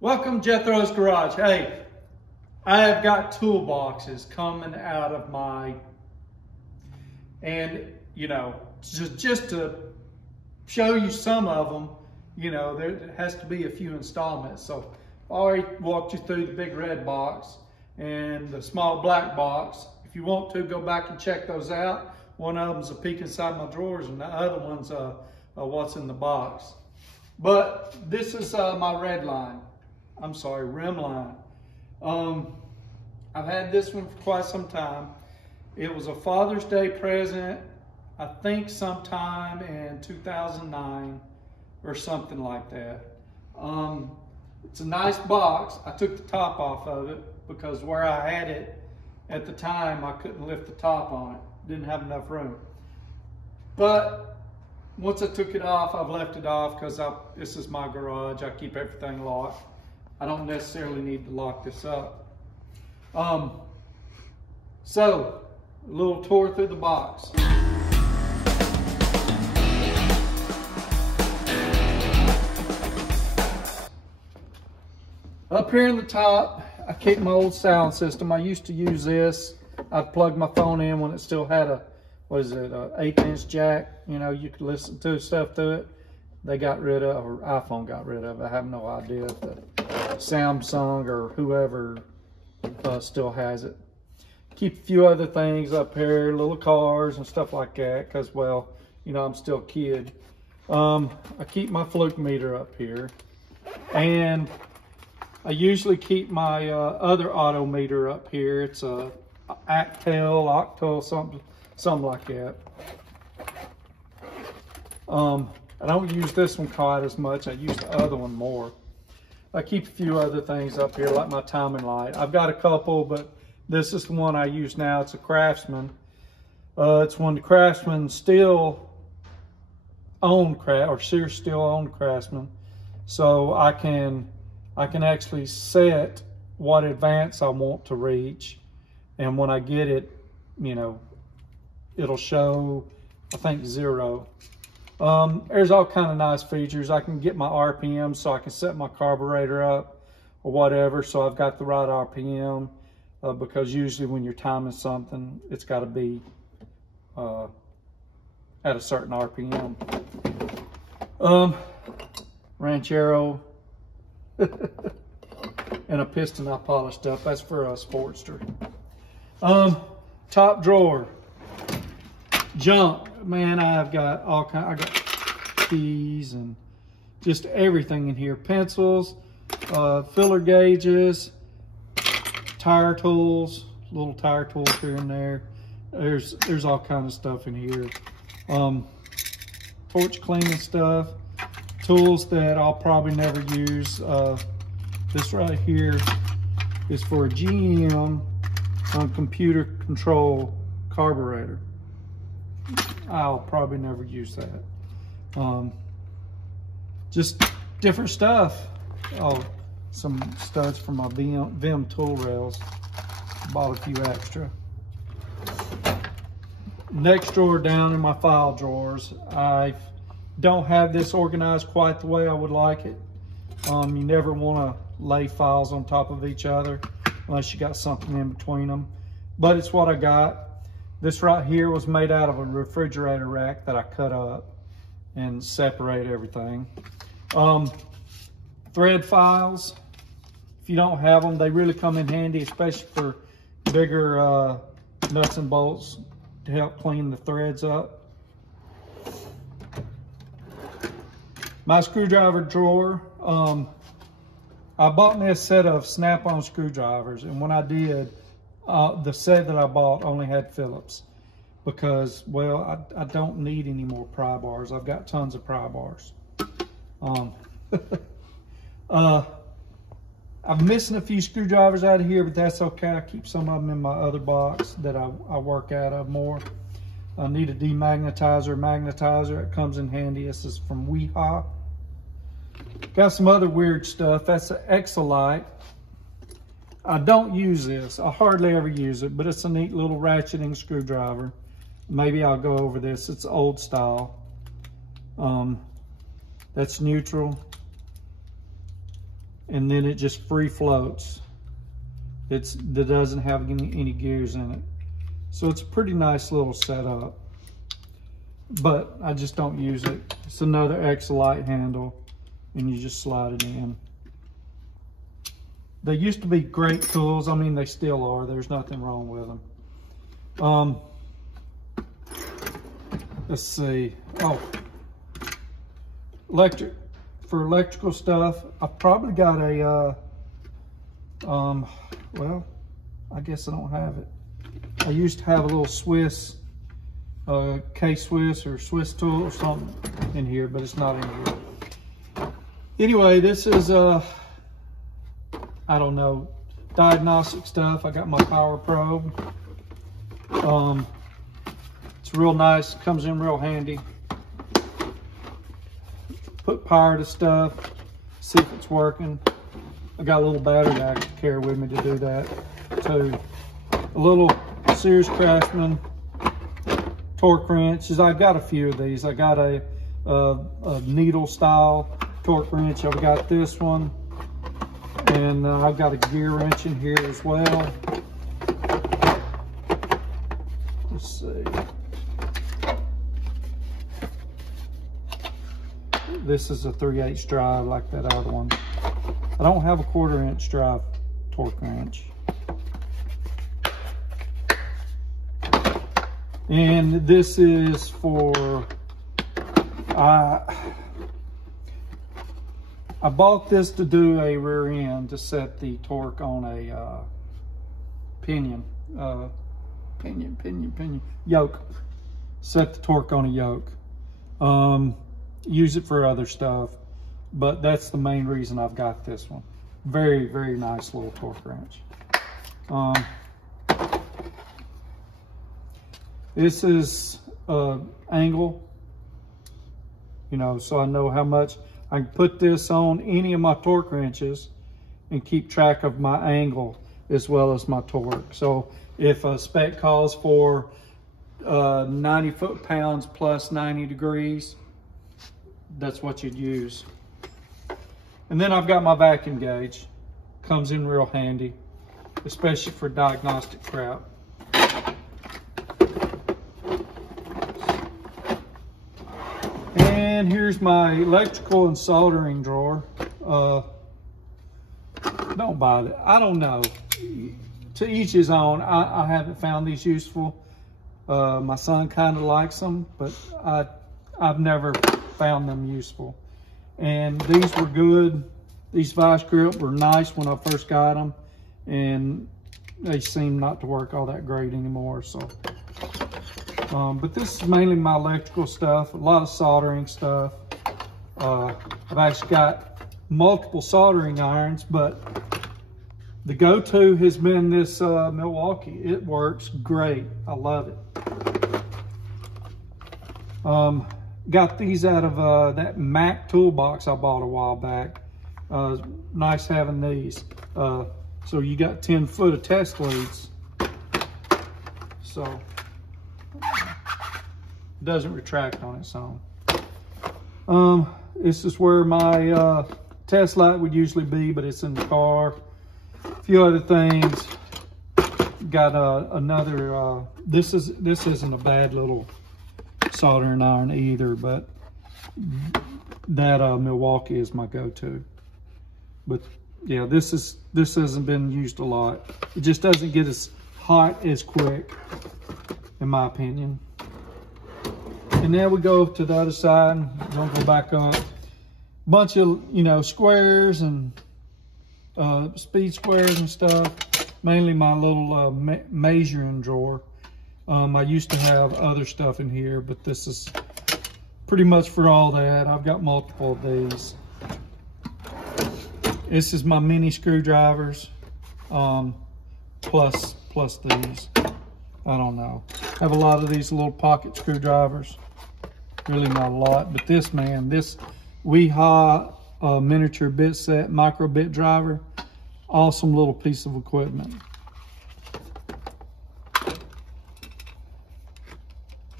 Welcome Jethro's Garage. Hey, I have got toolboxes coming out of and just to show you some of them, there has to be a few installments. So I already walked you through the big red box and the small black box. If you want to, go back and check those out. One of them's a peek inside my drawers and the other one's what's in the box. But this is my Remline. I've had this one for quite some time. It was a Father's Day present, I think sometime in 2009 or something like that. It's a nice box. I took the top off of it because where I had it at the time, I couldn't lift the top on it. Didn't have enough room. But once I took it off, I've left it off because this is my garage. I keep everything locked. I don't necessarily need to lock this up. So, a little tour through the box. Up here in the top, I keep my old sound system. I used to use this. I'd plug my phone in when it still had a, an 8-inch jack. You could listen to stuff through it. They got rid of, or iPhone got rid of it. I have no idea if the Samsung or whoever still has it. Keep a few other things up here, little cars and stuff like that, because, well, I'm still a kid. I keep my fluke meter up here. And I usually keep my other auto meter up here. It's a Octal, something like that. I don't use this one quite as much. I use the other one more. I keep a few other things up here, like my timing light. I've got a couple, but this is the one I use now. It's a Craftsman. It's one the Craftsman still owned, or Sears still owned Craftsman. So I can actually set what advance I want to reach. And when I get it, it'll show, I think, 0. There's all kind of nice features. I can get my RPM so I can set my carburetor up or whatever, so I've got the right RPM, because usually when you're timing something, it's got to be at a certain RPM. Ranchero and a piston I polished up. That's for a Sportster. Top drawer. Junk. Man, I've got all kinds. I got keys and just everything in here. Pencils, filler gauges, tire tools, little tire tools here and there. There's all kinds of stuff in here. Torch cleaning stuff, tools that I'll probably never use. This right here is for a GM computer control carburetor. I'll probably never use that. Just different stuff. Oh, some studs for my Vim tool rails. Bought a few extra. Next drawer down in my file drawers. I don't have this organized quite the way I would like it. You never want to lay files on top of each other unless you got something in between them. But it's what I got. This right here was made out of a refrigerator rack that I cut up and separate everything. Thread files, if you don't have them, they really come in handy, especially for bigger nuts and bolts to help clean the threads up. My screwdriver drawer, I bought me a set of snap-on screwdrivers, and when I did, the set that I bought only had Phillips because, well, I don't need any more pry bars. I've got tons of pry bars. I'm missing a few screwdrivers out of here, but that's okay. I keep some of them in my other box that I work out of more. I need a magnetizer. It comes in handy. This is from Weehaw. Got some other weird stuff. That's an Exolite. I don't use this. I hardly ever use it, but it's a neat little ratcheting screwdriver. Maybe I'll go over this. It's old style. That's neutral. and then it just free floats. It doesn't have any gears in it. So it's a pretty nice little setup, but I just don't use it. It's another X-Lite handle, and you just slide it in. They used to be great tools. I mean, they still are. There's nothing wrong with them. Let's see. Oh, for electrical stuff, I probably got a, well, I guess I don't have it. I used to have a little Swiss, K-Swiss or Swiss tool or something in here, but it's not in here. Anyway, this is, I don't know, diagnostic stuff. I got my power probe. It's real nice, comes in real handy. Put power to stuff, see if it's working. I got a little battery I can carry with me to do that too. A little Sears Craftsman torque wrenches. I've got a few of these. I got a needle style torque wrench. I've got this one, and I've got a gear wrench in here as well. Let's see. This is a 3/8 drive like that other one. I don't have a 1/4 inch drive torque wrench. And this is for, I bought this to do a rear end to set the torque on a pinion, yoke. Set the torque on a yoke. Use it for other stuff, but that's the main reason I've got this one. Very, very nice little torque wrench. This is angle, you know, so I know how much. I can put this on any of my torque wrenches and keep track of my angle as well as my torque. So if a spec calls for 90 foot-pounds plus 90 degrees, that's what you'd use. And then I've got my vacuum gauge. Comes in real handy, especially for diagnostic crap. And here's my electrical and soldering drawer. Don't buy it. I don't know. To each his own. I haven't found these useful. My son kind of likes them, but I've never found them useful. And these were good. These vice grip were nice when I first got them, and they seem not to work all that great anymore. So, but this is mainly my electrical stuff, a lot of soldering stuff. I've actually got multiple soldering irons, but the go-to has been this Milwaukee. It works great. I love it. Got these out of that Mac toolbox I bought a while back. Nice having these. So you got 10 foot of test leads. So it doesn't retract on its own. This is where my test light would usually be, but it's in the car. A few other things. Got another, this isn't a bad little soldering iron either, but that Milwaukee is my go-to. But yeah, this hasn't been used a lot. It just doesn't get as hot as quick, in my opinion. And then we go to the other side. Don't go back up. Bunch of, you know, squares and speed squares and stuff. Mainly my little measuring drawer. I used to have other stuff in here, but this is pretty much for all that. I've got multiple of these. This is my mini screwdrivers, plus these. I don't know. I have a lot of these little pocket screwdrivers. Really not a lot, but this, man, this Weha miniature bit set micro bit driver, awesome little piece of equipment.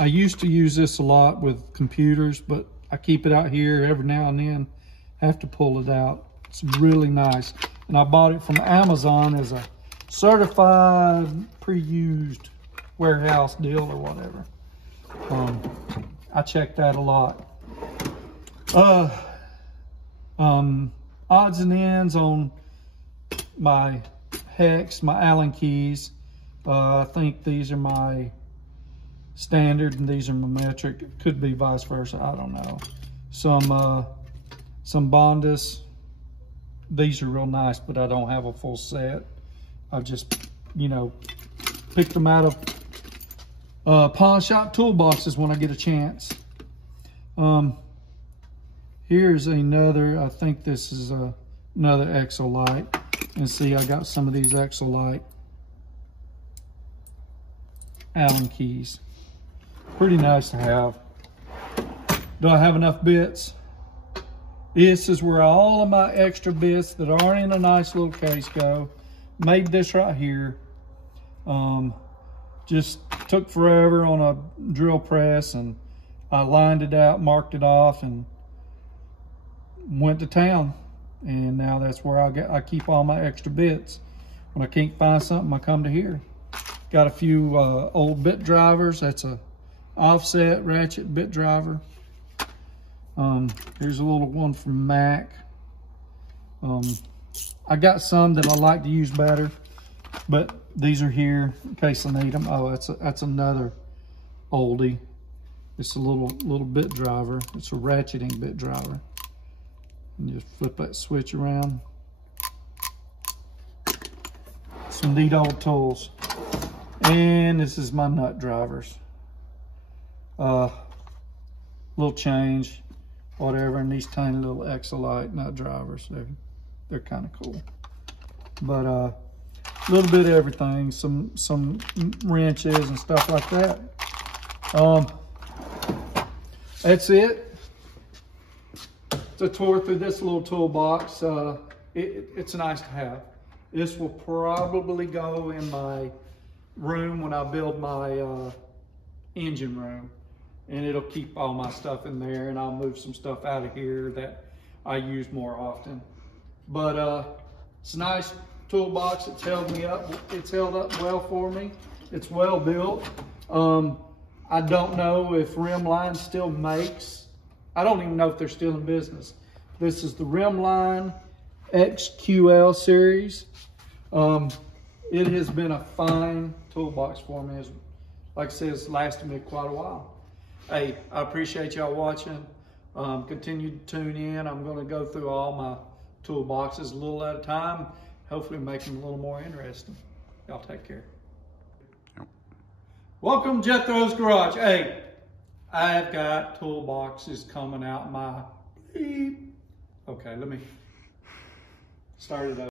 I used to use this a lot with computers, but I keep it out here every now and then. Have to pull it out. It's really nice. And I bought it from Amazon as a certified pre-used warehouse deal or whatever. I check that a lot. Odds and ends on my hex, my Allen keys. I think these are my standard and these are my metric. It could be vice versa, I don't know. Some Bondus. These are real nice, but I don't have a full set. I've just, you know, picked them out of pawn shop toolboxes when I get a chance. Here's another, I think this is another Exolite. And see, I got some of these Exolite Allen keys. Pretty nice to have. Do I have enough bits? This is where all of my extra bits that aren't in a nice little case go. Made this right here. Just took forever on a drill press, and I lined it out, marked it off, and went to town. And now that's where I keep all my extra bits. When I can't find something, I come to here. Got a few old bit drivers. That's a offset ratchet bit driver. Here's a little one from Mac. I got some that I like to use better, but these are here in case I need them. Oh, that's another oldie. It's a little bit driver. It's a ratcheting bit driver. And just flip that switch around. Some neat old tools. And this is my nut drivers. Little change, whatever, and these tiny little Exolite nut drivers. They're kind of cool. But a little bit of everything, some wrenches and stuff like that. That's it. It's a tour through this little toolbox. It's nice to have. This will probably go in my room when I build my engine room, and it'll keep all my stuff in there, and I'll move some stuff out of here that I use more often. But it's a nice toolbox. It's held me up. It's held up well for me. It's well built. I don't know if Remline still makes. I don't even know if they're still in business. This is the Remline XQL series. It has been a fine toolbox for me. Like I said, it's lasted me quite a while. Hey, I appreciate y'all watching. Continue to tune in. I'm going to go through all my toolboxes a little at a time. Hopefully make them a little more interesting. Y'all take care. Welcome to Jethro's Garage. Hey, I've got toolboxes coming out my beep. Okay, let me start it up.